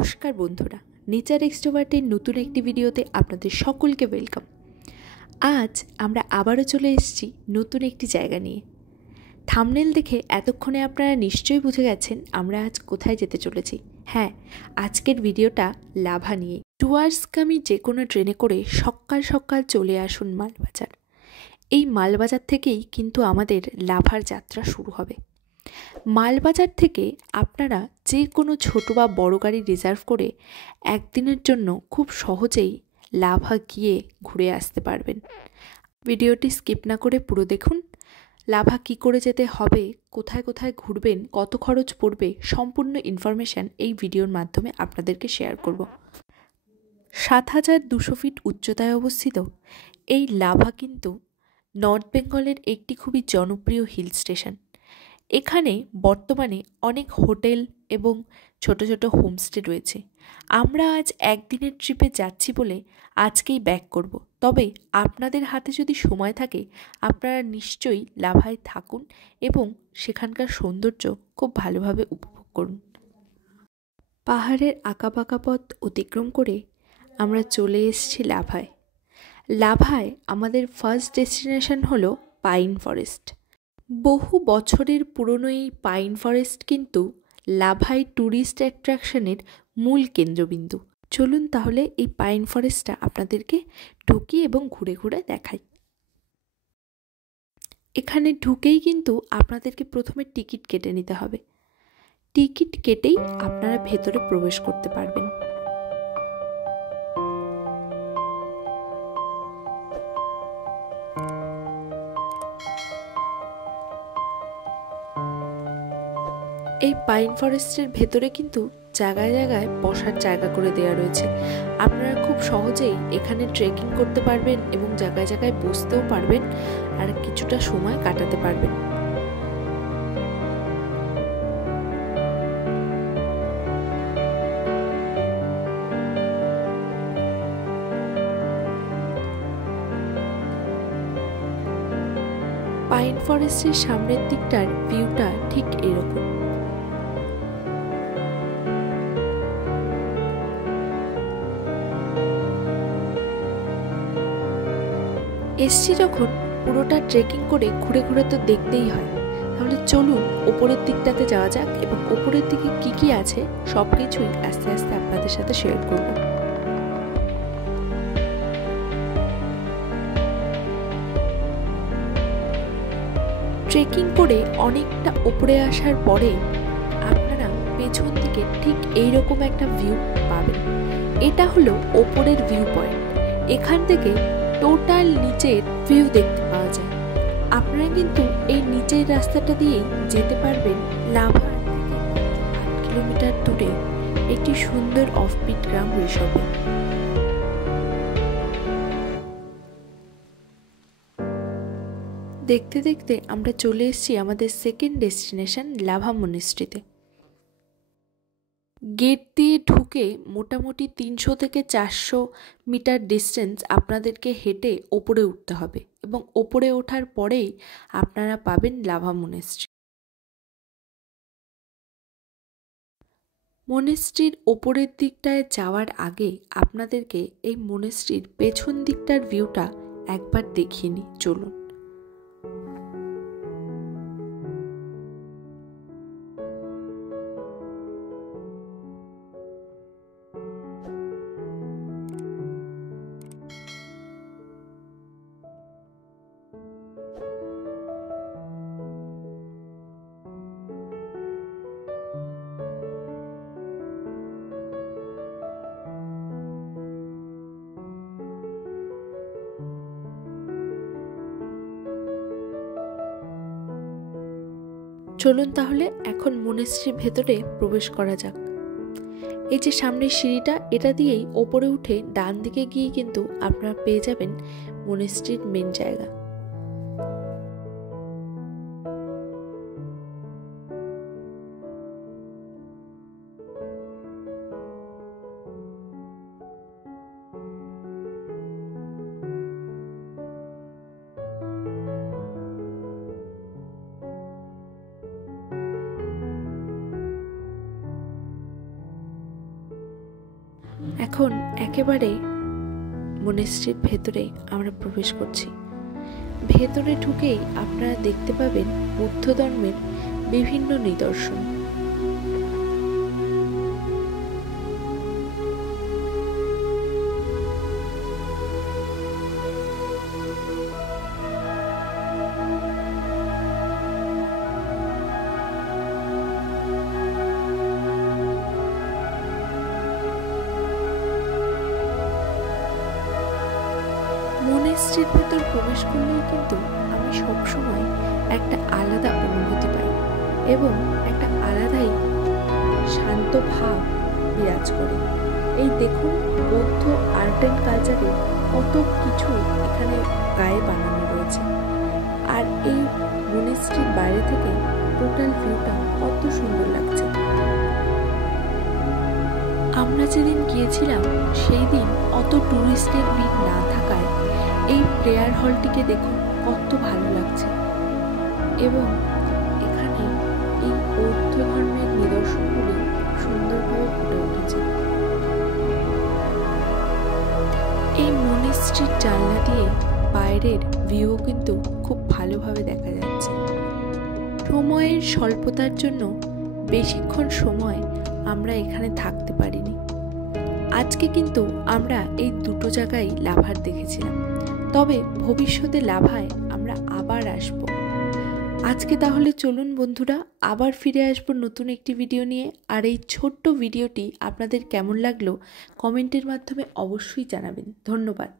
নমস্কার বন্ধুরা, নেচার এক্সট্রোভার্টের নতুন একটি ভিডিওতে আপনাদের সকলকে ওয়েলকাম। আজ আমরা আবারও চলে এসেছি নতুন একটি জায়গা নিয়ে। থাম্বনেল দেখে এতক্ষণে আপনারা নিশ্চয়ই বুঝে গেছেন আমরা আজ কোথায় যেতে চলেছি। হ্যাঁ, আজকের ভিডিওটা লাভা নিয়ে। ডুয়ার্সগামী যে কোনো ট্রেনে করে সকাল সকাল চলে আসুন মালবাজার। এই মালবাজার থেকেই কিন্তু আমাদের লাভার যাত্রা শুরু হবে। মালবাজার থেকে আপনারা যে কোনো ছোট বা বড় গাড়ি রিজার্ভ করে একদিনের জন্য খুব সহজেই লাভা গিয়ে ঘুরে আসতে পারবেন। ভিডিওটি স্কিপ না করে পুরো দেখুন। লাভা কী করে যেতে হবে, কোথায় কোথায় ঘুরবেন, কত খরচ পড়বে, সম্পূর্ণ ইনফরমেশান এই ভিডিওর মাধ্যমে আপনাদেরকে শেয়ার করব। 7,200 ফিট উচ্চতায় অবস্থিত এই লাভা কিন্তু নর্থ বেঙ্গলের একটি খুবই জনপ্রিয় হিল স্টেশন। এখানে বর্তমানে অনেক হোটেল এবং ছোট ছোট হোমস্টে রয়েছে। আমরা আজ একদিনের ট্রিপে যাচ্ছি বলে আজকেই ব্যাক করব। তবে আপনাদের হাতে যদি সময় থাকে আপনারা নিশ্চয়ই লাভায় থাকুন এবং সেখানকার সৌন্দর্য খুব ভালোভাবে উপভোগ করুন। পাহাড়ের আঁকাবাঁকা পথ অতিক্রম করে আমরা চলে এসেছি লাভায়। লাভায় আমাদের ফার্স্ট ডেস্টিনেশন হলো পাইন ফরেস্ট। বহু বছরের পুরনো এই পাইন ফরেস্ট কিন্তু লাভায় ট্যুরিস্ট অ্যাট্রাকশনের মূল কেন্দ্রবিন্দু। চলুন তাহলে এই পাইন ফরেস্টটা আপনাদেরকে ঢুকি এবং ঘুরে ঘুরে দেখাই। এখানে ঢুকেই কিন্তু আপনাদেরকে প্রথমে টিকিট কেটে নিতে হবে। টিকিট কেটেই আপনারা ভেতরে প্রবেশ করতে পারবেন। এই পাইন ফরেস্টের ভেতরে কিন্তু জায়গায় জায়গায় বসার জায়গা করে দেওয়া রয়েছে। আপনারা খুব সহজেই এখানে ট্রেকিং করতে পারবেন এবং জায়গায় জায়গায় বসতেও পারবেন আর কিছুটা সময় কাটাতে পারবেন। পাইন ফরেস্টের সামনের দিকটার ভিউটা ঠিক এরকম। এসছি যখন পুরোটা ট্রেকিং করে ঘুরে ঘুরে তো দেখতেই হয়, তাহলে চলুন ওপরের দিকটাতে যাওয়া যাক এবং ওপরের দিকে কি কি আছে সব কিছুই আস্তে আস্তে আপনাদের সাথে শেয়ার করব। ট্রেকিং করে অনেকটা ওপরে আসার পরে আপনারা পেছন দিকে ঠিক এইরকম একটা ভিউ পাবেন। এটা হলো ওপরের ভিউ পয়েন্ট। এখান থেকে টোটাল নিচের ভিউ দেখতে পাওয়া যায়। আপনারা কিন্তু এই নিচের রাস্তাটা দিয়েই যেতে পারবেন লাভা 8 কিলোমিটার দূরে একটি সুন্দর অফবিট গ্রাম রিসর্টে। দেখতে দেখতে আমরা চলে এসেছি আমাদের সেকেন্ড ডেস্টিনেশন লাভা মনিস্ট্রিতে। গেট দিয়ে ঢুকে মোটামুটি 300 থেকে 400 মিটার ডিস্টেন্স আপনাদেরকে হেঁটে ওপরে উঠতে হবে এবং ওপরে ওঠার পরেই আপনারা পাবেন লাভা মনিস্ট্রি। মনিস্ট্রির ওপরের দিকটায় যাওয়ার আগে আপনাদেরকে এই মনিস্ট্রির পেছন দিকটার ভিউটা একবার দেখিয়ে নিই, চলুন। চলুন তাহলে এখন মনিস্ট্রির ভেতরে প্রবেশ করা যাক। এই যে সামনের সিঁড়িটা, এটা দিয়েই ওপরে উঠে ডান দিকে গিয়ে কিন্তু আপনারা পেয়ে যাবেন মনিস্ট্রির মেন জায়গা। এখন একেবারে মনেস্ট্রির ভেতরে আমরা প্রবেশ করছি। ভেতরে ঢুকেই আপনারা দেখতে পাবেন বৌদ্ধ ধর্মের বিভিন্ন নিদর্শন। মনেস্ট্রির ভেতর প্রবেশ করলেই কিন্তু আমি সবসময় একটা আলাদা অনুভূতি পাই এবং একটা আলাদাই শান্ত ভাব বিরাজ করে। এই দেখুন, বৌদ্ধ আর্ট অ্যান্ড কালচারে কত কিছু এখানে গায়ে বানানো রয়েছে। আর এই মনেস্ট্রির বাইরে থেকে টোটাল ভিউটা কত সুন্দর লাগছে। আমরা যেদিন গিয়েছিলাম সেই দিন অত টুরিস্টের ভিড় না থাকায় এই প্রেয়ার হলটিকে দেখুন কত ভালো লাগছে এবং এখানে এই বৌদ্ধ ধর্মের নিদর্শনগুলি সুন্দরভাবে ফুটে উঠেছে। এই মনেস্ট্রির জানলা দিয়ে বাইরের ভিউ কিন্তু খুব ভালোভাবে দেখা যাচ্ছে। সময়ের স্বল্পতার জন্য বেশিক্ষণ সময় আমরা এখানে থাকতে পারিনি। আজকে কিন্তু আমরা এই দুটো জায়গায় লাভার দেখেছিলাম, তবে ভবিষ্যতে লাভায় আমরা আবার আসব। আজকে তাহলে চলুন বন্ধুরা, আবার ফিরে আসবো নতুন একটি ভিডিও নিয়ে। আর এই ছোট্ট ভিডিওটি আপনাদের কেমন লাগলো কমেন্টের মাধ্যমে অবশ্যই জানাবেন। ধন্যবাদ।